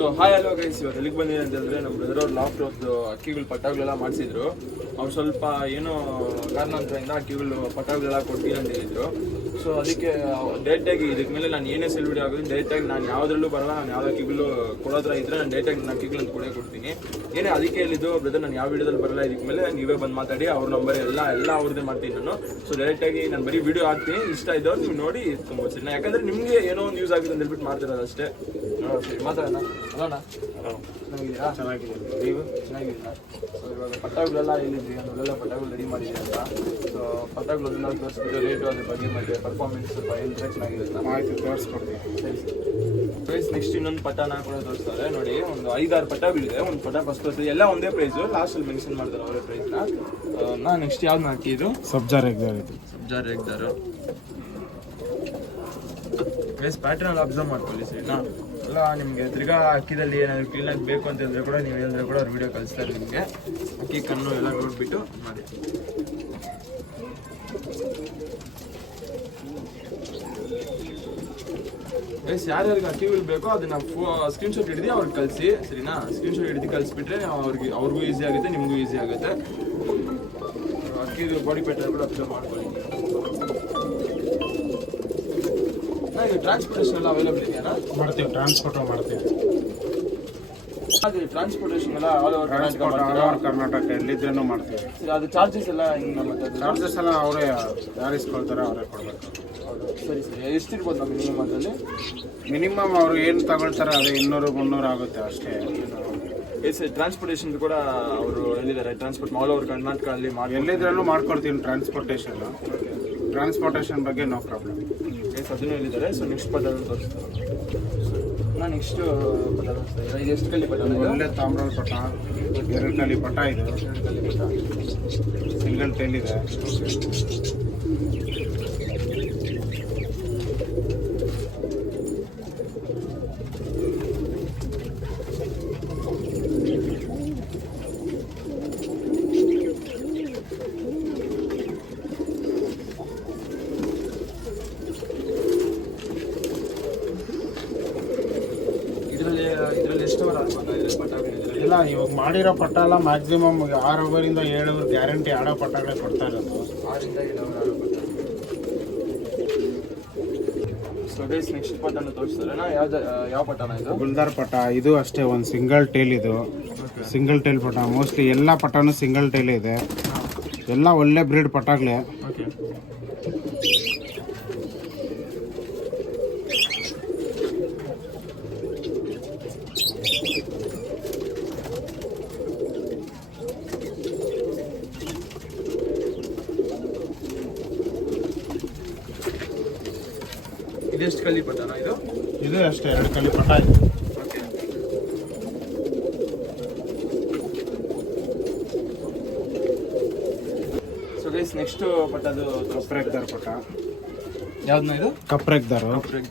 So hi hello guys, ಇವತ್ತು ಎಲ್ಲಿಗೆ ಬಂದಿದೆ ಅಂತಂದರೆ ನಮ್ಮ ಬ್ರದರ್ ಅವ್ರು ಲಾಫ್ಟ್ ಅವ್ರದ್ದು ಅಕ್ಕಿಗಳು ಪಟಾಗಳೆಲ್ಲ ಮಾಡಿಸಿದ್ರು. ಅವ್ರು ಸ್ವಲ್ಪ ಏನೋ ಕಾರಣಾಂತರದಿಂದ ಅಕ್ಕಿಗಳು ಪಟಾಗಳೆಲ್ಲ ಕೊಡ್ತೀನಿ ಅಂತ ಹೇಳಿದ್ರು. ಸೊ ಅದಕ್ಕೆ ಡೈರೆಕ್ಟಾಗಿ ಇದಕ್ಕೆ ಮೇಲೆ ನಾನು ಏನೇ ಸೆಲ್ ವಿಡಿಯೋ ಆಗೋದು ಡೈರೆಕ್ಟಾಗಿ ನಾನು ಯಾವುದ್ರಲ್ಲೂ ಬರಲ್ಲ. ನಾನು ಯಾವ ಅಕ್ಕಿಗಳು ಕೊಡೋದ್ರ ಇದ್ದರೆ ನಾನು ಡೈರೆಕ್ಟಾಗಿ ನನ್ನ ಅಕ್ಕಿಗಳು ಅಂತ ಕೊಡ್ತೀನಿ. ಏನೇ ಅದಕ್ಕೆ ಹೇಳಿದ್ದು ಬ್ರದರ್, ನಾನು ಯಾವ ವಿಡಿಯೋದಲ್ಲಿ ಬರಲ್ಲ, ಇದಕ್ಕೆ ಮೇಲೆ ನೀವೇ ಬಂದು ಮಾತಾಡಿ, ಅವ್ರ ನಂಬರ್ ಎಲ್ಲ ಅವ್ರದ್ದೇ ಮಾಡ್ತೀನಿ ನಾನು. ಸೊ ಡೈರೆಕ್ಟಾಗಿ ನಾನು ಬರೀ ವಿಡಿಯೋ ಹಾಕ್ತೀನಿ, ಇಷ್ಟ ಇದ್ದವ್ರು ನೀವು ನೋಡಿ ಇಟ್ಕೊಬೋದು ಸರಿ. ಯಾಕಂದರೆ ನಿಮಗೆ ಏನೋ ಒಂದು ಯೂಸ್ ಆಗುತ್ತೆ ಅಂತ ಹೇಳ್ಬಿಟ್ಟು ಮಾಡ್ತಿರೋದು ಅಷ್ಟೇ. ಸರಿ ಮಾತಾಡೋಣ. ಅಲ್ಲೋಣ, ಚೆನ್ನಾಗಿದ್ದೀರಾ? ಚೆನ್ನಾಗಿದೆ. ನೀವು ಚೆನ್ನಾಗಿದ್ದೀರಾ? ಸೊ ಇವಾಗ ಪಟಾಗಳೆಲ್ಲ ಹೇಳಿದ್ರಿ, ಅದೆಲ್ಲ ಪಟಾಗಳು ರೆಡಿ ಮಾಡಿದೆ ಅಂತ. ಸೊ ಪಟಾಗಳೆಲ್ಲ ತೋರಿಸ್ಬಿಟ್ಟು ರೇಟು ಅದ್ರ ಬಗ್ಗೆ ಮತ್ತು ಪರ್ಫಾರ್ಮೆನ್ಸ್ ಸ್ವಲ್ಪ ಹೇಳಿದ್ರೆ ಚೆನ್ನಾಗಿರುತ್ತೆ. ಆಯಿತು, ತೋರಿಸ್ಕೊಡ್ತೀನಿ. ಸರಿ ಪ್ರೈಸ್ ನೆಕ್ಸ್ಟ್ ಇನ್ನೊಂದು ಪಟಾನ ಕೂಡ ತೋರಿಸ್ತಾರೆ ನೋಡಿ. ಒಂದು 5-6 ಪಟಾಗಳಿದೆ. ಒಂದು ಪಟ ಫಸ್ಟ್ ತೋರಿಸಿದೆ, ಎಲ್ಲ ಒಂದೇ ಪ್ರೈಸು, ಲಾಸ್ಟಲ್ಲಿ ಮೆನ್ಷನ್ ಮಾಡ್ತಾರೆ ಅವರೇ ಪ್ರೈಸ್ನ. ನಾನು ನೆಕ್ಸ್ಟ್ ಯಾವ್ದು ಹಾಕಿದ್ದು ಸಬ್ಜಾ ರೇಗ್ದಾರ್ ಇದು. ಸಬ್ಜಾ ರೇಗ್ದಾರು ಬೇಸ್ ಪ್ಯಾಟರ್ನ್ ಎಲ್ಲ ಅಬ್ಸರ್ವ್ ಮಾಡ್ಕೊಳ್ಳಿ ಸರಿನಾ. ಎಲ್ಲ ನಿಮಗೆ ತಿರ್ಗಾ ಅಕ್ಕಿದಲ್ಲಿ ಏನಾದರೂ ಕ್ಲೀನಾಗಿ ಬೇಕು ಅಂತ ಹೇಳಿದ್ರೆ ಕೂಡ ನೀವು ಹೇಳಿದ್ರೆ ಕೂಡ ಅವ್ರು ವೀಡಿಯೋ ಕಳಿಸ್ತಾರೆ ನಿಮಗೆ. ಅಕ್ಕಿ ಕಣ್ಣು ಎಲ್ಲ ನೋಡಿಬಿಟ್ಟು ಮಾಡಿ. ಬೇಸ್ ಯಾರ್ಯಾರಿಗೆ ಅಕ್ಕಿಗಳು ಬೇಕೋ ಅದನ್ನ ಸ್ಕ್ರೀನ್ಶಾಟ್ ಹಿಡಿದು ಅವ್ರಿಗೆ ಕಳಿಸಿ ಸರಿನಾ. ಸ್ಕ್ರೀನ್ಶಾಟ್ ಹಿಡಿದು ಕಳಿಸ್ಬಿಟ್ರೆ ಅವ್ರಿಗೂ ಈಸಿ ಆಗುತ್ತೆ, ನಿಮಗೂ ಈಸಿ ಆಗುತ್ತೆ. ಅಕ್ಕಿದು ಬಾಡಿ ಪ್ಯಾಟರ್ನ್ ಕೂಡ ಅಬ್ಸರ್ವ್ ಮಾಡ್ಕೊಳ್ಳಿ. ಈಗ ಟ್ರಾನ್ಸ್ಪೋರ್ಟೇಷನ್ ಎಲ್ಲ ಅವೈಲೇಬಲ್ ಇದೆಯಾ? ಮಾಡ್ತೀವಿ, ಟ್ರಾನ್ಸ್ಪೋರ್ಟ್ ಮಾಡ್ತೀವಿ. ಅದೇ ಟ್ರಾನ್ಸ್ಪೋರ್ಟೇಷನ್ ಎಲ್ಲ ಆಲ್ ಓವರ್ ಕರ್ನಾಟಕ ಎಲ್ಲಿದ್ರೂ ಮಾಡ್ತೀವಿ. ಅದು ಚಾರ್ಜಸ್ ಎಲ್ಲ ಹಿಂಗೆ ಮತ್ತೆ ಚಾರ್ಜಸ್ ಎಲ್ಲ ಅವರೇ ಯಾರು ಇಸ್ಕೊಳ್ತಾರೆ ಅವರೇ ಕೊಡಬೇಕು. ಹೌದು, ಸರಿ ಸರಿ. ಎಷ್ಟಿರ್ಬೋದು ನಮ್ಮ ಮಿನಿಮಮ್ ಅದರಲ್ಲಿ? ಮಿನಿಮಮ್ ಅವರು ಏನು ತಗೊಳ್ತಾರೆ ಅದೇ 200-300 ಆಗುತ್ತೆ ಅಷ್ಟೇ. ಸರಿ, ಟ್ರಾನ್ಸ್ಪೋರ್ಟೇಷನ್ ಕೂಡ ಅವರು ಹೇಳಿದ್ದಾರೆ, ಟ್ರಾನ್ಸ್ಪೋರ್ಟ್ ಆಲ್ ಓವರ್ ಕರ್ನಾಟಕ ಅಲ್ಲಿ ಮಾಡಿ ಎಲ್ಲಿದ್ರಲ್ಲೂ ಮಾಡ್ಕೊಡ್ತೀನಿ ಟ್ರಾನ್ಸ್ಪೋರ್ಟೇಷನ್ ಬಗ್ಗೆ ನೋ ಪ್ರಾಬ್ಲಮ್. ಅದನ್ನು ಹೇಳಿದ್ದಾರೆ. ಸೊ ನೆಕ್ಸ್ಟ್ ಪಟಾಲ ತೋರಿಸ್ತಾರೆ. ನಾನು ನೆಕ್ಸ್ಟ್ ಪಟಾಲ ತೋರಿಸ್ತಾರೆ. ಇದು ಎಷ್ಟು ಕಲ್ಲಿ ಪಟಾಲ? ಒಳ್ಳೆ ತಾಮ್ರದ ಪಟ, 2 ಕಲಿ ಪಟ ಇದು. 2 ಕಲ್ಲಿ ಪಟ, ಸಿಂಗಲ್ ಟೈಲ್ ಇದೆ. ಇದರಲ್ಲಿ ಎಷ್ಟು ಅವರ್ ಆಗ್ಬೋದು ಪಟಾಕಿ? ಇಲ್ಲ, ಇವಾಗ ಮಾಡಿರೋ ಪಟ್ಟ ಎಲ್ಲ ಮ್ಯಾಕ್ಸಿಮಮ್ 6 ಅವರಿಂದ 7 ಅವರ್ ಗ್ಯಾರಂಟಿ ಆಡೋ ಪಟ್ಟಗಳೇ ಕೊಡ್ತಾ ಇರೋದು. 6 ರಿಂದ 7 ಅವರ್ ಆಗುತ್ತೆ. ಸೊ ಗೈಸ್ ನೆಕ್ಸ್ಟ್ ಪಟಾನ ತೋರಿಸ್ತಾರೆ. ಯಾವ ಪಟಾನ ಇದು? ಗುಲ್ದಾರ್ ಪಟ ಇದು ಅಷ್ಟೇ, ಒಂದು ಸಿಂಗಲ್ ಟೈಲ್ ಇದು. ಸಿಂಗಲ್ ಟೈಲ್ ಪಟ ಮೋಸ್ಟ್ಲಿ ಎಲ್ಲ ಪಟಾನು ಸಿಂಗಲ್ ಟೈಲ್ ಇದೆ. ಎಲ್ಲ ಒಳ್ಳೆ ಬ್ರೀಡ್ ಪಟಾಗಳೇ. ಓಕೆ, ಇದೆಷ್ಟು ಕಲ್ಲಿ ಪಟಾನ ಇದು? ಇದು ಅಷ್ಟೇ, 2 ಕಲಿ ಪಟ ಇದೆ. ಓಕೆ, ಸೊ ಗೈಸ್ ನೆಕ್ಸ್ಟ್ ಪಟ್ಟದು ಕಪ್ರೇಕ್ದಾರ್ ಪಟ. ಯಾವ್ದನ್ನ ಇದು? ಕಪ್ರೇಕ್ದಾರು. ಓಕೆ,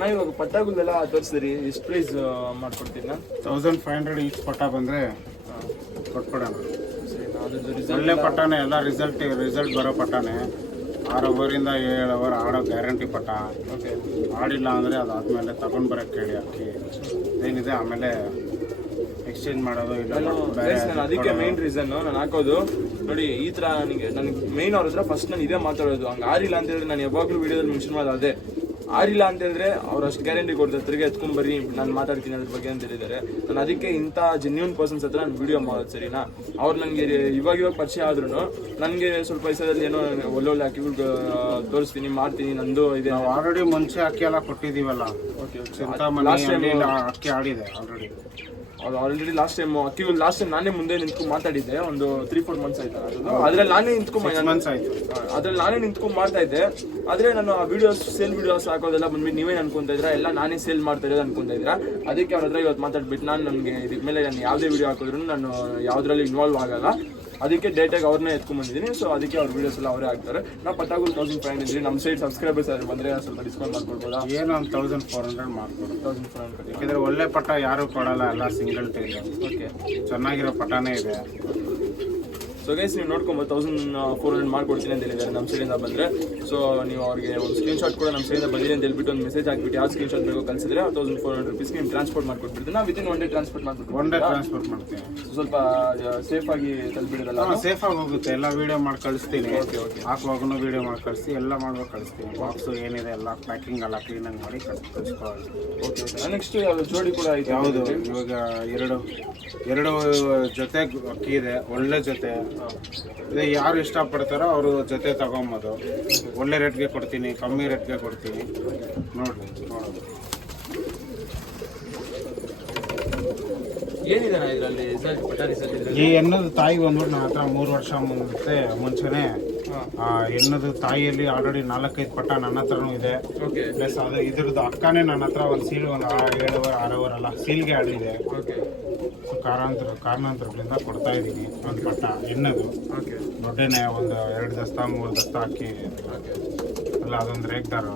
ನಾ ಇವಾಗ ಪಟಾಗಳೆಲ್ಲ ತೋರಿಸಿದ್ರಿ, ಎಷ್ಟು ಪ್ರೈಸ್ ಮಾಡ್ಕೊಡ್ತೀನಿ ನಾನು? 1500 ಈಚ್ ಪಟ ಬಂದರೆ ಕೊಟ್ಬಿಡೋಣ. ಸರಿ, ನಾನು ಒಳ್ಳೆ ಪಟಾನೆ, ಎಲ್ಲ ರಿಸಲ್ಟ್ ಬರೋ ಪಟಾನೆ. 6 ಅವರಿಂದ 7 ಅವರ್ ಆಡೋ ಗ್ಯಾರಂಟಿ ಪಟ. ಓಕೆ, ಆಡಿಲ್ಲ ಅಂದರೆ ಅದಾದಮೇಲೆ ತಗೊಂಡು ಬರೋಕ್ಕೆ ಹೇಳಿ ಅಕ್ಕಿ ಏನಿದೆ, ಆಮೇಲೆ ಎಕ್ಸ್ಚೇಂಜ್ ಮಾಡೋದು ಇಲ್ಲ. ನಾನು ಅದಕ್ಕೆ ಮೇನ್ ರೀಸನ್ ನಾನು ಹಾಕೋದು ನೋಡಿ. ಈ ಥರ ನನಗೆ ಮೇನ್ ಅವ್ರ ಹತ್ರ ಫಸ್ಟ್ ನಾನು ಇದೇ ಮಾತಾಡೋದು. ಹಂಗೆ ಆರಿಲ್ಲ ಅಂತ ಹೇಳಿದ್ರೆ ನಾನು ಯಾವಾಗಲೂ ವೀಡಿಯೋದಲ್ಲಿ ಮೆನ್ಷನ್ ಮಾಡೋದು ಅದೇ. ಆರಿಲ್ಲ ಅಂತ ಹೇಳಿದ್ರೆ ಅವ್ರು ಅಷ್ಟು ಗ್ಯಾರಂಟಿ ಕೊಡ್ತಾರೆ, ತಿರ್ಗಿ ಎತ್ಕೊಂಡ್ಬರ್ರಿ ನಾನು ಮಾತಾಡ್ತೀನಿ ಅದ್ರ ಬಗ್ಗೆ ಅಂತ ಹೇಳಿದ್ದಾರೆ. ನಾನು ಅದಕ್ಕೆ ಇಂಥ ಜೆನ್ಯೂನ್ ಪರ್ಸನ್ಸ್ ಹತ್ರ ನಾನು ವೀಡಿಯೋ ಮಾಡೋದು ಸರಿನಾ. ಅವ್ರು ನನಗೆ ಇವಾಗ ಪರಿಚಯ ಆದ್ರೂ ನನಗೆ ಸ್ವಲ್ಪ ವಯಸ್ಸಲ್ಲಿ ಏನೋ ಒಳ್ಳೊಳ್ಳೆ ಅಕ್ಕಿಗಳು ತೋರಿಸ್ತೀನಿ, ಮಾಡ್ತೀನಿ, ನಂದು ಇದೆ. ನಾವು ಆಲ್ರೆಡಿ ಮುಂಚೆ ಅಕ್ಕಿ ಎಲ್ಲ ಕೊಟ್ಟಿದ್ದೀವಲ್ಲ. ಓಕೆ, ಚಿಂತಾಮಣಿ ಅಕ್ಕಿ ಆಡಿದೆ ಆಲ್ರೆಡಿ. ಅದು ಆಲ್ರೆಡಿ ಲಾಸ್ಟ್ ಟೈಮ್ ನಾನೇ ಮುಂದೆ ನಿಂತ್ಕೊಂಡು ಮಾತಾಡಿದ್ದೆ, ಒಂದು 3-4 ಮಂತ್ಸ್ ಆಯ್ತು ಅದು. ಅದ್ರಲ್ಲಿ ನಾನೇ ನಿಂತ್ಕೊಂಡು ಮಾಡ್ತಾ ಇದ್ದೆ. ಆದ್ರೆ ನಾನು ಆ ವಿಡಿಯೋಸ್ ಸೇಲ್ ವಿಡಿಯೋಸ್ ಹಾಕೋದೆಲ್ಲ ಬಂದ್ಬಿಟ್ಟು ನೀವೇನು ಅನ್ಕೊಂತ ಇದ್ರ, ಎಲ್ಲ ನಾನೇ ಸೇಲ್ ಮಾಡ್ತಾ ಇರೋದು ಅನ್ಕೊಂತ ಇದ್ರ. ಅದಕ್ಕೆ ಅವ್ರ ಹತ್ರ ಇವತ್ತು ಮಾತಾಡ್ಬಿಟ್ಟು ನನಗೆ ಇದಕ್ಕೆ ಮೇಲೆ ನಾನು ಯಾವುದೇ ವಿಡಿಯೋ ಹಾಕಿದ್ರು ನಾನು ಯಾವುದ್ರಲ್ಲಿ ಇನ್ವಾಲ್ವ್ ಆಗಲ್ಲ, ಅದಕ್ಕೆ ಡೇಟಾಗಿ ಅವ್ರನ್ನೇ ಎತ್ಕೊಂಡ್ಬಂದಿದ್ದೀನಿ. ಸೊ ಅದಕ್ಕೆ ಅವ್ರ ವಿಡಿಯೋಸ್ ಎಲ್ಲ ಅವರೇ ಆಗ್ತಾರೆ. ನಾವು ಪಟಾಗುಲ್ 1500 ಇದ್ರಿ, ನಮ್ಮ ಸೈಡ್ ಸಬ್ಸ್ಕ್ರೈಬರ್ಸ್ ಆದ್ರೆ ಬಂದರೆ ಸ್ವಲ್ಪ ಡಿಸ್ಕೌಂಟ್ ಮಾಡ್ಕೊಡ್ಬೋದಾ? ಏನು ಒಂದು 1400 ಮಾಡ್ಕೊಡು. 1400. ಯಾಕಂದ್ರೆ ಒಳ್ಳೆ ಪಟ ಯಾರು ಕೊಡಲ್ಲ, ಎಲ್ಲ ಸಿಂಗಲ್ ಟೈಲ್. ಓಕೆ, ಚೆನ್ನಾಗಿರೋ ಪಟಾನೇ ಇದೆ. ಸೊ ಗೈಸ್ ನೀವು ನೋಡ್ಕೊಂಬೋದು 1400 ಮಾಡ್ಕೊಡ್ತೀನಿ ಅಂತ ಹೇಳಿದ್ದಾರೆ ನಮ್ಮ ಸೈಡಿಂದ ಬಂದರೆ. ಸೊ ನೀವು ಅವ್ರಿಗೆ ಒಂದು ಸ್ಕ್ರೀನ್ಶಾಟ್ ಕೂಡ ನಮ್ಮ ಸೈಡಿಂದ ಬಂದಿದೆ ಅಂತ ಹೇಳ್ಬಿಟ್ಟು ಒಂದು ಮೆಸೇಜ್ ಹಾಕ್ಬಿಟ್ಟು ಯಾವ ಸ್ಕ್ರೀನ್ಶಾಟ್ ಬೇಕೋ ಕಳಿಸಿದ್ರೆ 1400 rupees ನೀವು ಟ್ರಾನ್ಸ್ಪೋರ್ಟ್ ಮಾಡ್ಕೊಟ್ಬಿಡ್ತೀವಿ. ನಾವು ವಿತಿನ್ 1 day ಟ್ರಾನ್ಸ್ಪೋರ್ಟ್ ಮಾಡ್ಬಿಟ್ಟು ಟ್ರಾನ್ಸ್ಪೋರ್ಟ್ ಮಾಡ್ತೀವಿ. ಸ್ವಲ್ಪ ಸೇಫ್ ಆಗಿ ತಲುಪಿಡಲ್ಲ, ಸೇಫ್ ಆಗಿ ಹೋಗುತ್ತೆ. ಎಲ್ಲ ವಿಡಿಯೋ ಮಾಡಿ ಕಳಿಸ್ತೀನಿ. ಹಾಕುವಾಗೂ ವಿಡಿಯೋ ಮಾಡಿ ಕಳಿಸಿ, ಎಲ್ಲ ಮಾಡುವಾಗ ಕಳಿಸ್ತೀನಿ. ಬಾಕ್ಸು ಏನಿದೆ ಎಲ್ಲ ಪ್ಯಾಕಿಂಗ್ ಎಲ್ಲ ಕ್ಲೀನಾಗಿ ಮಾಡಿ ಕಳಿಸ್ಕೊಳ್ಳಿ. ಓಕೆ. ನೆಕ್ಸ್ಟ್ ಜೋಡಿ ಕೂಡ ಐತೆ. ಯಾವುದು ಇವಾಗ ಎರಡು ಜೊತೆ ಅಕ್ಕಿ ಇದೆ, ಒಳ್ಳೆ ಜೊತೆ ಇದೆ. ಯಾರು ಇಷ್ಟಪಡ್ತಾರೋ ಅವರು ಜೊತೆ ತಗೊಂಬೋದು. ಒಳ್ಳೆ ರೇಟ್ಗೆ ಕೊಡ್ತೀನಿ, ಕಮ್ಮಿ ರೇಟ್ಗೆ ಕೊಡ್ತೀನಿ. ನೋಡೋದು ಏನಿದೆ ಇದರಲ್ಲಿ ಈ ಹೆಣ್ಣದು ತಾಯಿ ಬಂದ್ಬಿಟ್ಟು ನನ್ನ ಹತ್ರ 3 ವರ್ಷ ಮುಂಚೆನೆ ಹೆಣ್ಣದು ತಾಯಿಯಲ್ಲಿ ಆಲ್ರೆಡಿ 4-5 ಪಟ್ಟ ನನ್ನ ಹತ್ರನೂ ಇದೆ. ಪ್ಲಸ್ ಅದು ಇದ್ರದ್ದು ಅಕ್ಕನೇ ನನ್ನ ಹತ್ರ ಒಂದು ಸೀಲ್ ಒಂದು 7-6 ಅಲ್ಲ ಸೀಲ್ಗೆ ಆಡಿದೆ. ಸೊ ಕಾರಣಾಂತರಗಳಿಂದ ಕೊಡ್ತಾ ಇದ್ದೀನಿ ಒಂದು ಪಟ್ಟ ಹೆಣ್ಣದು. ದೊಡ್ಡನೇ ಒಂದು 2 ದಸ್ತ 3 ದಸ್ತ ಅಕ್ಕಿ ಅಲ್ಲ, ಅದೊಂದು ರೇಗ್ದಾರು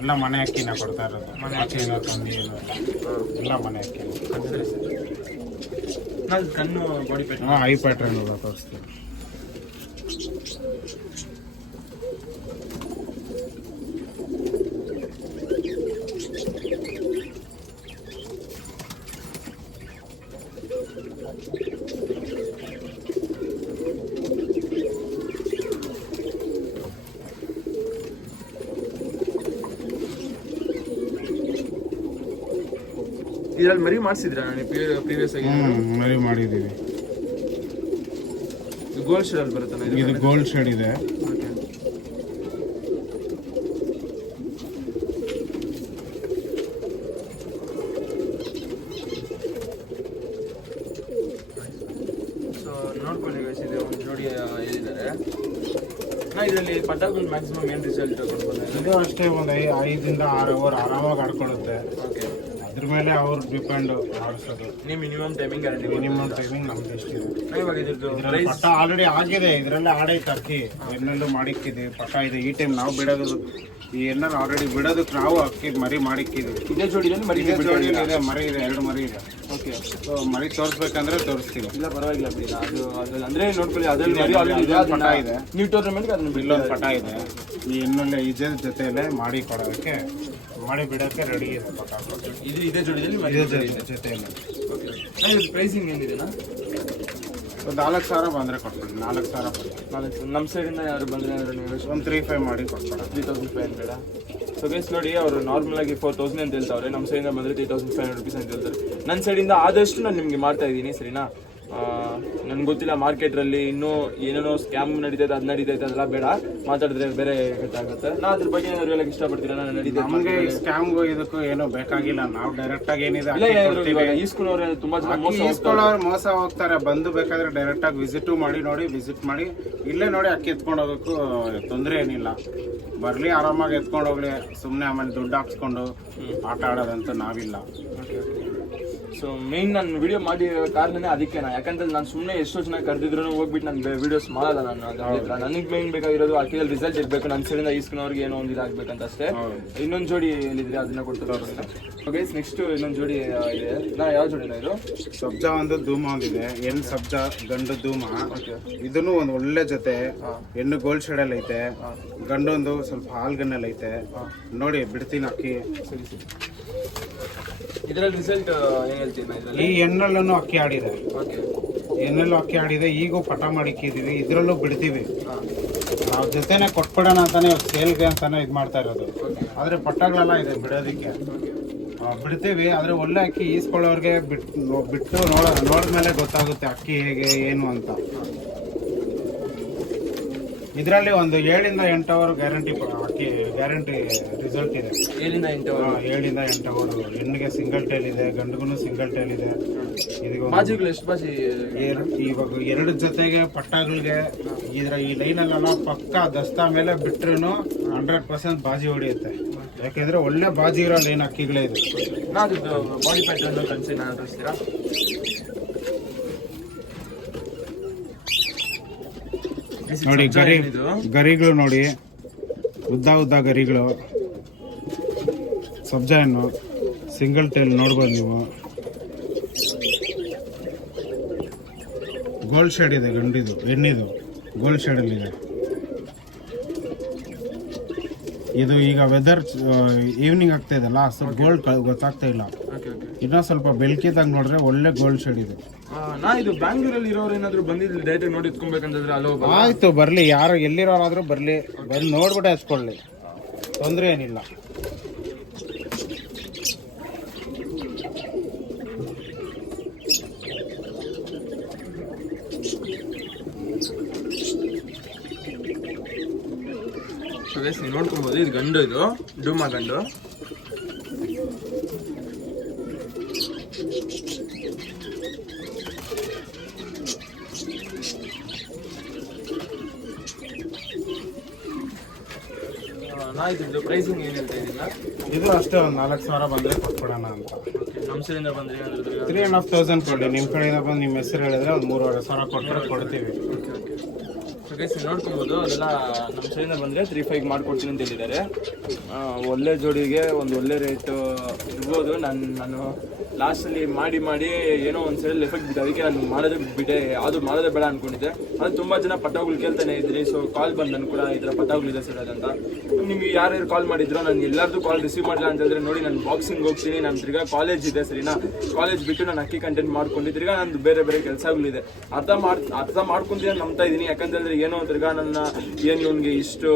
ಎಲ್ಲ ಮನೆ ಅಕ್ಕಿನ ಕೊಡ್ತಾ ಇರೋದು. ಅಕ್ಕಿನೋ ತಂದಿ ಏನೋ ಎಲ್ಲ ಮನೆ ಅಕ್ಕಿ. ಕಣ್ಣು ಬಾಡಿ ಐ ಪ್ಯಾಟ್ರನ್ ತೋರಿಸ್ತೀನಿ. ಇದರಲ್ಲಿ ಮರಿ ಮಾಡಿಸಿದ್ರ ಪ್ರೀವಿಯಸ್ ಆಗಿ? ಮರಿ ಮಾಡಿದ್ದೀವಿ. ಗೋಲ್ಡ್ ಶೇಡ್ ಅಲ್ಲಿ ಬರುತ್ತೆ. ಇದು ಗೋಲ್ಡ್ ಶೇಡ್ ಇದೆ. ಸೊ ನೋಡ್ಕೊಳ್ಳಿ guys, ಇದು ಒಂದು ಜೋಡಿ ಹೇಳಿದ್ದಾರೆ. ಇದರಲ್ಲಿ ಪಟಾಕಲ್ ಮ್ಯಾಕ್ಸಿಮಮ್ ಏನು ರಿಸಲ್ಟ್ ಕೊಡ್ಬೋದು? ಇದು ಅಷ್ಟೇ ಒಂದು 5 to 6 ಅವರ್ ಆರಾಮಾಗಿ ಆಡ್ಕೊಳ್ಳುತ್ತೆ. ಅದ್ರ ಮೇಲೆ ಅವ್ರು ಡಿಪೆಂಡ್ ಆಡಿಸೋದು. ನೀವು minimum timing guarantee? Minimum timing ನಮ್ದು ಎಷ್ಟಿದೆ. ಇವಾಗ ಇದ್ರದ್ದು ಪಟ್ಟ ಆಲ್ರೆಡಿ ಆಗಿದೆ, ಇದರಲ್ಲೇ ಆಡೈತೆ ಅಕ್ಕಿ. ಎಣ್ಣೆಲ್ಲೂ ಮಾಡಿಕ್ಕಿದ್ದೀವಿ, ಪಟ್ಟ ಇದೆ. ಈ ಟೈಮ್ ನಾವು ಬಿಡೋದು ಈ ಎಣ್ಣೆಲ್ಲ ಆಲ್ರೆಡಿ ಬಿಡೋದಕ್ಕೆ ನಾವು ಅಕ್ಕಿ ಮರಿ ಮಾಡಿಕ್ಕಿದ್ದೀವಿ. ಇದೇ ಜೋಡಿಯಲ್ಲಿ ಮರಿ ಇದೆ, ಮರಿ ಇದೆ, 2 ಮರಿ ಇದೆ. ಓಕೆ. ಸೊ ಮರಿ ತೋರಿಸ್ಬೇಕಂದ್ರೆ ತೋರಿಸ್ತೀವಿ. ಇಲ್ಲ ಪರವಾಗಿಲ್ಲ ಬಿಡಿ, ಅದು ಅಂದ್ರೆ ನೋಡ್ಕೊಳ್ಳಿ. ಅದರಲ್ಲಿ ಮರಿ ಆಲ್ರೆಡಿ ಪಟ ಇದೆ. ನೀವು ಟೂರ್ನಮೆಂಟ್ಗೆ ಅದನ್ನ ಇಲ್ಲೊಂದು ಪಟ ಇದೆ. ಈ ಎಣ್ಣೆಲ್ಲ ಇದೇ ಜೊತೆಯಲ್ಲೇ ಮಾಡಿ ಕೊಡೋದಕ್ಕೆ ಮಾಡಿ ಬಿಡೋಕ್ಕೆ ರೆಡಿ ಇದೆ ಪಟ. ಇದು ಇದೇ ಜೋಡಿಯಲ್ಲಿ ಜೊತೆಯಲ್ಲಿ. ಓಕೆ. ಪ್ರೈಸಿಂಗ್ ಏನಿದೆನಾ? ಒಂದು 4,000 ಬಂದರೆ ಕೊಡ್ತೀನಿ. 4,000 ನಮ್ಮ ಸೈಡಿಂದ ಯಾರು ಬಂದರೆ ಒಂದು 3,500 ಮಾಡಿ ಕೊಡ್ತಾರೆ. 3,500. ಸೊ ಗೈಸ್ ನೋಡಿ, ಅವರು ನಾರ್ಮಲ್ ಆಗಿ 4,000 ಅಂತ ಹೇಳ್ತಾವ್ರೆ. ನಮ್ಮ ಸೈಡಿಂದ ಬಂದರೆ 3,500 rupees ಅಂತ ಹೇಳ್ತಾರೆ. ನನ್ನ ಸೈಡಿಂದ ಆದಷ್ಟು ನಾನು ನಿಮಗೆ ಮಾಡ್ತಾ ಇದ್ದೀನಿ, ಸರಿನಾ? ನನ್ಗೆ ಗೊತ್ತಿಲ್ಲ ಮಾರ್ಕೆಟ್ರಲ್ಲಿ ಇನ್ನೂ ಏನೇನೋ ಸ್ಕ್ಯಾಮ್ ನಡೀತೈತೆ, ಅದು ನಡೀತೈತೆ, ಅದೆಲ್ಲ ಬೇಡ ಮಾತಾಡಿದ್ರೆ ಬೇರೆ ಗೊತ್ತಾಗುತ್ತೆ. ನಾ ಅದ್ರ ಬಗ್ಗೆ ಏನಾದ್ರು ಹೇಳಕ್ಕೆ ಇಷ್ಟಪಡ್ತೀರಾ? ನಾನು ನಡೀತೈತೆ ನಮಗೆ ಸ್ಕ್ಯಾಮ್ಗೂ ಇದಕ್ಕೂ ಏನೂ ಬೇಕಾಗಿಲ್ಲ. ನಾವು ಡೈರೆಕ್ಟ್ ಆಗಿ ಏನಿದೆ ಈಸ್ಕೊಳ್ಳೋರು ತುಂಬಾ ಜನ ಮೋಸ ಹೋಗ್ತಾರೆ. ಬಂದು ಬೇಕಾದ್ರೆ ಡೈರೆಕ್ಟ್ ಆಗಿ ವಿಸಿಟ್ ಮಾಡಿ ಇಲ್ಲೇ ನೋಡಿ ಅಕ್ಕಿ ಎತ್ಕೊಂಡು ಹೋಗೋಕ್ಕೂ ತೊಂದರೆ ಏನಿಲ್ಲ. ಬರ್ಲಿ ಆರಾಮಾಗಿ ಎತ್ಕೊಂಡು ಹೋಗ್ಲಿ. ಸುಮ್ಮನೆ ಆಮೇಲೆ ದುಡ್ಡು ಹಾಕ್ಸ್ಕೊಂಡು ಆಟ ಆಡೋದಂತೂ ನಾವಿಲ್ಲ. ಸೊ ಮೇನ್ ನಾನು ವಿಡಿಯೋ ಮಾಡಿ ಕಾರಣನೇ ಅದಕ್ಕೆ. ಯಾಕಂದ್ರೆ ನಾನು ಸುಮ್ಮನೆ ಎಷ್ಟೋ ಜನ ಕರೆದಿದ್ರು ಹೋಗ್ಬಿಟ್ಟು ನಾನು ವಿಡಿಯೋಸ್ ಮಾಡಲ್ಲ. ನನಗೆ ಮೇನ್ ಬೇಕಾಗಿರೋದು ಅಕ್ಕಿಯಲ್ಲಿ ರಿಸಲ್ಟ್ ಇರಬೇಕು. ನನ್ನ ಸೈಡಿಂದ ಈಸ್ಕೊಂಡವ್ರಿಗೆ ಏನೋ ಒಂದು ಇದಾಗಬೇಕಂತ ಅಷ್ಟೇ. ಇನ್ನೊಂದು ಜೋಡಿ ಏನಿದ್ರೆ ಅದನ್ನ ಕೊಡ್ತಾರೆ. ನೆಕ್ಸ್ಟ್ ಇನ್ನೊಂದು ಜೋಡಿ ಇದೆ. ಯಾವ ಜೋಡಿನ ಇದು? ಸಬ್ಜಾ ಒಂದು ಧೂಮ ಒಂದಿದೆ. ಹೆಣ್ಣು ಸಬ್ಜಾ, ಗಂಡು ಧೂಮ. ಇದನ್ನು ಒಂದು ಒಳ್ಳೆ ಜೊತೆ. ಹೆಣ್ಣು ಗೋಲ್ಡ್ ಶೇಡ್ ಅಲ್ಲಿ ಐತೆ, ಗಂಡೊಂದು ಸ್ವಲ್ಪ ಹಾಲ್ಗನ್ನಲ್ಲಿ ಐತೆ. ನೋಡಿ ಬಿಡ್ತೀನಿ ಅಕ್ಕಿ. ಇದರಲ್ಲಿ ರಿಸಲ್ಟ್ ಏನು ಹೇಳ್ತೀನಿ? ಈ ಹೆಣ್ಣಲ್ಲೂ ಅಕ್ಕಿ ಆಡಿದೆ. ಹೆಣ್ಣಲ್ಲೂ ಅಕ್ಕಿ ಆಡಿದೆ. ಈಗೂ ಪಟ ಮಾಡಿಕ್ಕಿದೀವಿ. ಇದರಲ್ಲೂ ಬಿಡ್ತೀವಿ. ನಾವು ಜೊತೆನೆ ಕೊಟ್ಬಿಡೋಣ ಅಂತಾನೆ ಸೇಲ್ಗೆ ಅಂತಾನೆ ಇದು ಮಾಡ್ತಾ ಇರೋದು. ಆದರೆ ಪಟ್ಟಗಳೆಲ್ಲ ಇದೆ ಬಿಡೋದಕ್ಕೆ. ಬಿಡ್ತೀವಿ. ಆದರೆ ಒಳ್ಳೆ ಅಕ್ಕಿ ಈಸ್ಕೊಳ್ಳೋರಿಗೆ ಬಿಟ್ಟು ನೋಡಿದ್ಮೇಲೆ ಗೊತ್ತಾಗುತ್ತೆ ಅಕ್ಕಿ ಹೇಗೆ ಏನು ಅಂತ. ಇದರಲ್ಲಿ ಒಂದು 7 ಇಂದ 8 ಅವರ್ ಗ್ಯಾರಂಟಿ ರಿಸಲ್ಟ್ ಇದೆ. 7 ಇಂದ 8 ಅವರ್. 7 ಇಂದ 8 ಅವರ್. ಹೆಣ್ಣಿಗೆ ಸಿಂಗಲ್ ಟೈಲ್ ಇದೆ, ಗಂಡುಗೂ ಸಿಂಗಲ್ ಟೈಲ್ ಇದೆ. ಬಾಜಿಗಳು ಎಷ್ಟು ಬಾಜಿ? ಇವಾಗ 2 ಜೊತೆಗೆ ಪಟ್ಟಗಳಿಗೆ ಈ ಲೈನಲ್ಲೆಲ್ಲ ಪಕ್ಕ ದಸ್ತಾ ಮೇಲೆ ಬಿಟ್ರು 100% ಬಾಜಿ ಹೊಡೆಯುತ್ತೆ. ಯಾಕೆಂದ್ರೆ ಒಳ್ಳೆ ಬಾಜಿ ಇರೋ ಲೈನ್ ಅಕ್ಕಿಗಳೇ ಇದು. ಬಾಡಿ ಪ್ಯಾಟರ್ನ್ ಕನ್ಸಿ ನಾನು ತೋರಿಸ್ತೀರಾ? ನೋಡಿ ಗರಿಗಳು ನೋಡಿ, ಉದ್ದ ಗರಿಗಳು, ಸಬ್ಜಾ ಹಣ್ಣು, ಸಿಂಗಲ್ ಟೈಲ್ ನೋಡ್ಬೋದು ನೀವು. ಗೋಲ್ಡ್ ಶೇಡ್ ಇದೆ ಗಂಡಿದು, ಹೆಣ್ಣಿದು ಗೋಲ್ಡ್ ಶೇಡಲ್ಲಿದೆ. ಇದು ಈಗ ವೆದರ್ ಈವ್ನಿಂಗ್ ಆಗ್ತಾ ಇದೆಲ್ಲ, ಸ್ವಲ್ಪ ಗೋಲ್ಡ್ ಗೊತ್ತಾಗ್ತಾ ಇಲ್ಲ. ಇನ್ನೂ ಸ್ವಲ್ಪ ಬೆಳಕಿದಾಗ ನೋಡ್ರೆ ಒಳ್ಳೆ ಗೋಲ್ಡ್ ಶೇಡ್ ಇದೆ. ನಾ ಇದು ಬ್ಯಾಂಗ್ಳೂರಲ್ಲಿ ಇರೋರು ಏನಾದ್ರು ಬಂದಿದ್ದು ಡೈರೆಕ್ಟ್ ನೋಡಿ ಇಟ್ಕೊಬೇಕಂತಂದ್ರೆ ಅಲ್ಲೋ ಆಯ್ತು, ಬರ್ಲಿ, ಯಾರು ಎಲ್ಲಿರೋರಾದ್ರೂ ಬರ್ಲಿ, ಬಂದು ನೋಡ್ಬಿಟ್ಟೆ ಹಚ್ಕೊಳ್ಳಿ, ತೊಂದರೆ ಏನಿಲ್ಲ. ನೀವು ನೋಡ್ಕೊಬೋದು, ಇದು ಗಂಡು, ಇದು ಡೂಮಾ ಗಂಡು. ಇದ್ರದ್ದು ಪ್ರೈಸಿಂಗ್ ಏನು ಹೇಳ್ತಾ ಇದ್ದೀನ? ಇದು ಅಷ್ಟೇ ಒಂದು 4,000 ಬಂದರೆ ಕೊಟ್ಬಿಡೋಣ ಅಂತ. ನಮ್ಮ ಸೈಡಿಂದ ಬಂದರೆ 3,500 ಕೊಡಿ. ನಿಮ್ಮ ಕಡೆಯಿಂದ ಬಂದು ನಿಮ್ಮ ಹೆಸರು ಹೇಳಿದ್ರೆ ಒಂದು 3,500 ಕೊಟ್ಟರೆ ಕೊಡ್ತೀವಿ. ನೋಡ್ಕೊಬೋದು, ಅದೆಲ್ಲ ನಮ್ಮ ಸೈಡಿಂದ ಬಂದರೆ 3,500 ಮಾಡ್ಕೊಡ್ತೀನಿ ಅಂತ ಹೇಳಿದ್ದಾರೆ. ಒಳ್ಳೆ ಜೋಡಿಗೆ ಒಂದು ಒಳ್ಳೆ ರೇಟು ಇರ್ಬೋದು. ನಾನು ಲಾಸ್ಟಲ್ಲಿ ಮಾಡಿ ಏನೋ ಒಂದು ಸೈಡಲ್ಲಿ ಎಫೆಕ್ಟ್ ಬಿಟ್ಟು ಅದಕ್ಕೆ ನಾನು ಮಾಡೋದಕ್ಕೆ ಬಿಟ್ಟೆ, ಅದು ಮಾಡೋದೇ ಬೇಡ ಅಂದ್ಕೊಂಡಿದ್ದೆ. ಅದು ತುಂಬ ಜನ ಪಟಾಗಳು ಕೇಳ್ತಾನೆ ಇದ್ರಿ. ಸೊ ಕಾಲ್ ಬಂದು ನಾನು ಕೂಡ ಈ ಥರ ಪಟಾಗಳಿದೆ ಸರ್ ಅದಂತ. ನಿಮಗೆ ಯಾರ್ಯಾರು ಕಾಲ್ ಮಾಡಿದ್ರು, ನಾನು ಎಲ್ಲರದ್ದು ಕಾಲ್ ರಿಸೀವ್ ಮಾಡಿಲ್ಲ ಅಂತ ಹೇಳಿದ್ರೆ ನೋಡಿ, ನಾನು ಬಾಕ್ಸಿಂಗ್ ಹೋಗ್ತೀನಿ, ನಾನು ತಿರ್ಗಾ ಕಾಲೇಜ್ ಇದೆ ಸರಿನಾ, ಕಾಲೇಜ್ ಬಿಟ್ಟು ನಾನು ಅಕ್ಕಿ ಕಂಟೆಂಟ್ ಮಾಡ್ಕೊಂಡು ತಿರ್ಗಾ ನಂದು ಬೇರೆ ಕೆಲಸಗಳಿದೆ. ಅರ್ಥ ಮಾಡ್ಕೊಂತೀನಿ ಅಂತ ನಂಬ್ತಾ ಇದ್ದೀನಿ. ಯಾಕಂತಂದ್ರೆ ಏನೋ ತಿರ್ಗಾ ನನ್ನ ಏನು ಇವ್ನಿಗೆ ಇಷ್ಟು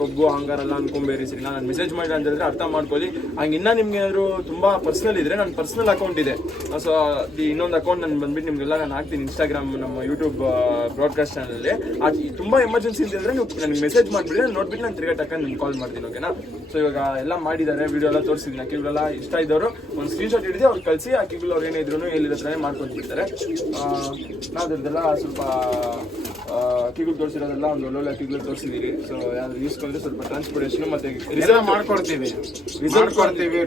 ಕೊಬ್ಬು ಹಂಗಾರಲ್ಲ ಅನ್ಕೊಂಬೇರಿ ಸರಿನಾ. ನಾನು ಮೆಸೇಜ್ ಮಾಡಿ ಅಂತ ಹೇಳಿದ್ರೆ ಅರ್ಥ ಮಾಡ್ಕೊಳ್ಳಿ. ಹಂಗೆ ಇನ್ನೂ ನಿಮ್ಗೆ ಏನಾದ್ರು ತುಂಬ ಪರ್ಸ್ನಲ್ ಇದ್ರೆ ನನ್ನ ಪರ್ಸ್ನಲ್ ಅಕೌಂಟ್ ಇದೆ. ಸೊ ಇನ್ನೊಂದು ಅಕೌಂಟ್ ನಾನು ಬಂದ್ಬಿಟ್ಟು ನಿಮಗೆಲ್ಲ ನಾನು ಹಾಕ್ತೀನಿ ಇನ್ಸ್ಟಾಗ್ರಾಮ್, ನಮ್ಮ ಯೂಟ್ಯೂಬ್ ಬ್ರಾಡ್ಕಾಸ್ಟ್ ಚಾನಲಲ್ಲಿ. ಅದು ತುಂಬ ಎಮರ್ಜೆನ್ಸಿ ಇದ್ದರೆ ನೀವು ನನಗೆ ಮೆಸೇಜ್ ಮಾಡಿಬಿಡಿ, ನಾನು ನೋಡ್ಬಿಟ್ಟು ನಾನು ತಿರ್ಗಾ ಟಕ್ಕಂಡು ನಿಮ್ಗೆ ಕಾಲ್ ಮಾಡ್ತೀನಿ, ಓಕೆನಾ. ಸೊ ಇವಾಗ ಎಲ್ಲ ಮಾಡಿದ್ದಾರೆ, ವಿಡಿಯೋ ಎಲ್ಲ ತೋರಿಸಿದ್ದೀನಿ. ಅಕ್ಕಿಗಳೆಲ್ಲ ಇಷ್ಟ ಇದ್ದವರು ಒಂದು ಸ್ಕ್ರೀನ್ಶಾಟ್ ಹಿಡಿದು ಅವ್ರು ಕಳಿಸಿ, ಅಕ್ಕಿಗಳು ಅವ್ರು ಏನೇ ಇದ್ರು ಹೇಳಿದ ಹತ್ರನೇ ಮಾಡ್ಕೊಂಡು ಬಿಡ್ತಾರೆ. ನಾವು ಅದ್ರದ್ದೆಲ್ಲ ಸ್ವಲ್ಪ ಅಕ್ಕಿಗಳು ತೋರಿಸಿರೋದೆಲ್ಲ ಒಂದು ಒಳ್ಳೊಳ್ಳೆ ಅಕ್ಕಿಗಳು ತೋರಿಸಿದ್ದೀರಿ. ಸೊ ಯಾರು ಈಸ್ಕೊಂಡ್ರೆ ಸ್ವಲ್ಪ ಟ್ರಾನ್ಸ್ಪೋರ್ಟೇಷನ್ ಮತ್ತೆ ರಿಸಲ್ಟ್ ಮಾಡ್ಕೊಡ್ತೀವಿ.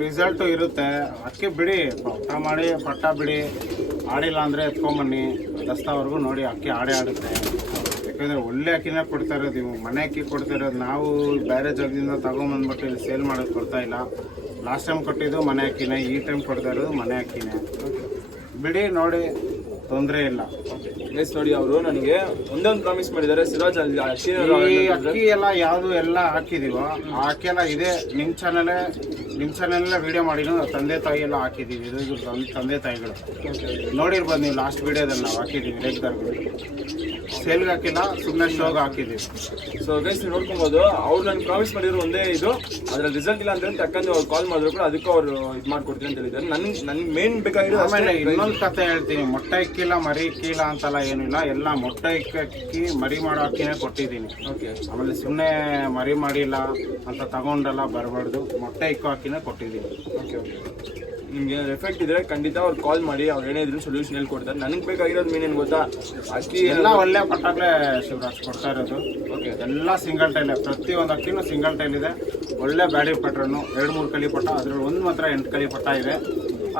ರಿಸಲ್ಟು ಇರುತ್ತೆ. ಅಕ್ಕಿ ಬಿಡಿ, ಪಟ್ಟ ಬಿಡಿ, ಆಡಿಲ್ಲ ಅಂದರೆ ಎತ್ಕೊಂಬನ್ನಿ, ದಸ್ತಾವರೆಗೂ ನೋಡಿ ಅಕ್ಕಿ ಆಡುತ್ತೆ. ಯಾಕಂದರೆ ಒಳ್ಳೆ ಅಕ್ಕಿನ ಕೊಡ್ತಾ ಇರೋದು, ಇವು ಮನೆ ಅಕ್ಕಿ ಕೊಡ್ತಾ ಇರೋದು. ನಾವು ಬೇರೆ ಜಾಗದಿಂದ ತಗೊಂಬಂದ್ಬಿಟ್ಟು ಇಲ್ಲಿ ಸೇಲ್ ಮಾಡೋದು ಕೊಡ್ತಾ ಇಲ್ಲ. ಲಾಸ್ಟ್ ಟೈಮ್ ಕೊಟ್ಟಿದ್ದು ಮನೆ ಅಕ್ಕಿನೇ, ಈ ಟೈಮ್ ಕೊಡ್ತಾ ಇರೋದು ಮನೆ ಅಕ್ಕಿನೇ. ಬಿಡಿ, ನೋಡಿ, ತೊಂದರೆ ಇಲ್ಲ. ನೋಡಿ, ಅವರು ನನಗೆ ಒಂದೊಂದು ಪ್ರಾಮಿಸ್ ಮಾಡಿದ್ದಾರೆ, ಸಿರಾಜ್ ಅಲ್ಲಿ ಅಕ್ಕಿ ಎಲ್ಲ ಯಾವುದು ಎಲ್ಲ ಹಾಕಿದೀವೋ ಆ ಅಕ್ಕಿ ಎಲ್ಲ ಇದೆ. ನಿಮ್ಮ ಚಾನಲ್ ವಿಡಿಯೋ ಮಾಡಿ ತಂದೆ ತಾಯಿ ಎಲ್ಲ ಹಾಕಿದೀವಿ. ಇದು ತಂದೆ ತಾಯಿಗಳು ನೋಡಿರ್ಬೋದು ನೀವು. ಲಾಸ್ಟ್ ವಿಡಿಯೋದಲ್ಲಿ ನಾವು ಹಾಕಿದ್ದೀವಿ. ರೇಗ್ದಾರ್ಗಳು ಸೇಲ್ಗೆ ಹಾಕಿಲ್ಲ, ಸುಮ್ಮನೆ ಶೋಗೆ ಹಾಕಿದ್ದೀವಿ. ಸೊ ಗೈಸ್ ನೀವು ನೋಡ್ಕೊಬೋದು, ಅವ್ರು ನನಗೆ ಪ್ರಾಮಿಸ್ ಮಾಡಿದ್ರು ಒಂದೇ ಇದು, ಅದ್ರ ರಿಸಲ್ಟ್ ಇಲ್ಲ ಅಂತ ತಕ್ಕಂದು ಅವ್ರು ಕಾಲ್ ಮಾಡಿದ್ರು ಕೂಡ ಅದಕ್ಕೂ ಅವ್ರು ಇದು ಮಾಡ್ಕೊಡ್ತೀನಿ ಅಂತ ಹೇಳಿದ್ದಾರೆ. ನನಗೆ ಮೇನ್ ಬೇಕಾಗಿರೋ ಆಮೇಲೆ ಇನ್ನೊಂದು ಕತೆ ಹೇಳ್ತೀನಿ. ಮೊಟ್ಟೆ ಇಕ್ಕಿಲ್ಲ, ಮರಿ ಇಕ್ಕಿಲ್ಲ ಅಂತೆಲ್ಲ ಏನಿಲ್ಲ. ಎಲ್ಲ ಮೊಟ್ಟೆ ಇಕ್ಕಿ ಮರಿ ಮಾಡೋ ಅಕ್ಕಿನೇ ಕೊಟ್ಟಿದ್ದೀನಿ. ಓಕೆ. ಆಮೇಲೆ ಸುಮ್ಮನೆ ಮರಿ ಮಾಡಿಲ್ಲ ಅಂತ ತಗೊಂಡೆಲ್ಲ ಬರಬಾರ್ದು, ಮೊಟ್ಟೆ ಇಕ್ಕೋ ಅಕ್ಕಿನೇ ಕೊಟ್ಟಿದ್ದೀನಿ. ಓಕೆ. ನಿಮ್ಗೆ ಏನಾದ್ರು ಎಫೆಕ್ಟ್ ಇದ್ರೆ ಖಂಡಿತ ಅವ್ರು ಕಾಲ್ ಮಾಡಿ, ಅವ್ರು ಏನಾದ್ರು ಸೊಲ್ಯೂಷನ್ ಹೇಳ್ಕೊಡ್ತಾರೆ. ನನಗೆ ಬೇಕಾಗಿರೋದು ಮೇನ್ ಏನು ಗೊತ್ತಾ, ಅಕ್ಕಿ ಎಲ್ಲ ಒಳ್ಳೆ ಪಟ್ಟಾಗ್ಲೇ ಶಿವರಾಜ್ ಕೊಡ್ತಾ ಇರೋದು. ಓಕೆ, ಎಲ್ಲ ಸಿಂಗಲ್ ಟೈಲ್, ಪ್ರತಿಯೊಂದು ಅಕ್ಕಿನೂ ಸಿಂಗಲ್ ಟೈಲ್ ಇದೆ. ಒಳ್ಳೆ ಬ್ಯಾಡಿ ಪಟ್ರನ್ನು 2-3 ಕಲಿ ಪಟ್ಟ, ಅದ್ರಲ್ಲಿ ಒಂದು ಮಾತ್ರ 8 ಕಲಿ ಪಟ್ಟ ಇದೆ.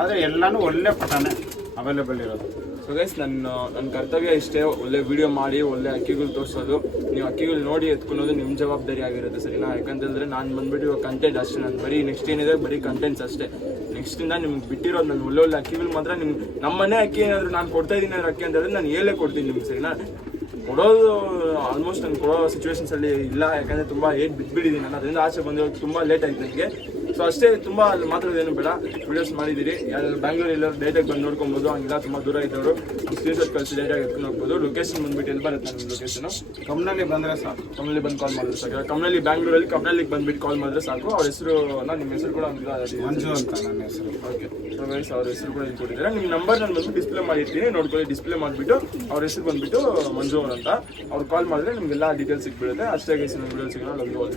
ಆದರೆ ಎಲ್ಲನೂ ಒಳ್ಳೆ ಪಟ್ಟನೇ ಅವೈಲೇಬಲ್ ಇರೋದು. ಸೊ ಗೈಸ್, ನನ್ನ ಕರ್ತವ್ಯ ಇಷ್ಟೇ, ಒಳ್ಳೆ ವಿಡಿಯೋ ಮಾಡಿ ಒಳ್ಳೆ ಅಕ್ಕಿಗಳು ತೋರಿಸೋದು. ನೀವು ಅಕ್ಕಿಗಳು ನೋಡಿ ಎತ್ಕೊಳ್ಳೋದು ನಿಮ್ಮ ಜವಾಬ್ದಾರಿ ಆಗಿರುತ್ತೆ ಸರಿನಾ. ಯಾಕಂತಂದರೆ ನಾನು ಬಂದ್ಬಿಟ್ಟು ಇವಾಗ ಕಂಟೆಂಟ್ ಅಷ್ಟೇ, ನಾನು ಬರೀ ನೆಕ್ಸ್ಟ್ ಏನಿದೆ ಬರೀ ಕಂಟೆಂಟ್ಸ್ ಅಷ್ಟೇ. ನೆಕ್ಸ್ಟಿಂದ ನಿಮ್ಗೆ ಬಿಟ್ಟಿರೋದು ನಾನು ಒಳ್ಳೊಳ್ಳೆ ಅಕ್ಕಿಗಳು ಮಾತ್ರ ನಮ್ಮ ಮನೆ ಅಕ್ಕಿ ಏನಾದರೂ ನಾನು ಕೊಡ್ತಾ ಇದ್ದೀನಿ ಅಕ್ಕಿ ಅಂತ ಹೇಳಿದ್ರೆ ನಾನು ಹೇಳೇ ಕೊಡ್ತೀನಿ ನಿಮ್ಗೆ ಸರಿನಾ. ಕೊಡೋದು ಆಲ್ಮೋಸ್ಟ್ ನಾನು ಕೊಡೋ ಸಿಚುವೇಶನ್ಸಲ್ಲಿ ಇಲ್ಲ, ಯಾಕಂದರೆ ತುಂಬ ಏಟ್ ಬಿದ್ದುಬಿಟ್ಟಿದ್ದೀನಿ ನಾನು. ಅದರಿಂದ ಆಚೆ ಬಂದಿರೋದು ತುಂಬ ಲೇಟ್ ಆಯ್ತು ನನಗೆ. ಸೊ ಅಷ್ಟೇ, ತುಂಬಾ ಮಾತಾಡೋದೇನು ಬೇಡ, ವಿಡಿಯೋಸ್ ಮಾಡಿದ್ದೀರಿ. ಯಾರು ಬ್ಯಾಂಗ್ಳೂರ್ ಎಲ್ಲರೂ ಡೈರೆಕ್ಟಾಗಿ ಬಂದು ನೋಡ್ಕೊಬೋದು, ಹಂಗಿಲ್ಲ ತುಂಬ ದೂರ ಇದ್ದವರು ಸ್ಕ್ರೀನ್ಶಾಟ್ ಕಳಿಸಿ ಡೈರೆಕ್ಟಾಗಿ ಎತ್ಕೊಂಡು ಹೋಗ್ಬೋದು. ಲೊಕೇಶನ್ ಬಂದ್ಬಿಟ್ಟು ಎಲ್ಲಿ ಬರುತ್ತೆ ನಿಮ್ಮ ಲೊಕೇಶನು? ಕಮ್ನಲ್ಲಿ ಬಂದರೆ ಸಾಕು, ಕಮಲಲ್ಲಿ ಬಂದು ಕಾಲ್ ಮಾಡಿದ್ರೆ ಸಾಕು. ಕಮಲಲ್ಲಿ ಬ್ಯಾಂಗ್ಳೂರಲ್ಲಿ ಕಮಲಲ್ಲಿಗೆ ಬಂದ್ಬಿಟ್ಟು ಕಾಲ್ ಮಾಡಿದ್ರೆ ಸಾಕು. ಅವ್ರ ಹೆಸರು, ನಿಮ್ಮ ಹೆಸರು ಕೂಡ ಮಂಜು ಅಂತ ನನ್ನ ಹೆಸರು. ಓಕೆ, ಸೊ ಗೈಸ್ ಅವ್ರ ಹೆಸರು ಕೂಡ ಇಲ್ಲಿ ಕೊಟ್ಟಿದ್ದಾರೆ. ನಿಮ್ಮ ನಂಬರ್ ನಾನು ಬಂದು ಡಿಸ್ಪ್ಲೇ ಮಾಡಿರ್ತೀನಿ, ನೋಡ್ಕೊಳ್ಳಿ. ಡಿಸ್ಪ್ಲೇ ಮಾಡಿಬಿಟ್ಟು ಅವ್ರ ಹೆಸರು ಬಂದ್ಬಿಟ್ಟು ಮಂಜು ಅಂತ ಅವ್ರು ಕಾಲ್ ಮಾಡಿದ್ರೆ ನಿಮಗೆಲ್ಲ ಡೀಟೇಲ್ಸ್ ಸಿಗ್ಬಿಡುತ್ತೆ. ಅಷ್ಟೇ ಗೈಸ್, ನಮ್ಮ ವಿಡಿಯೋ ಸಿಗೋಣ. Love you all.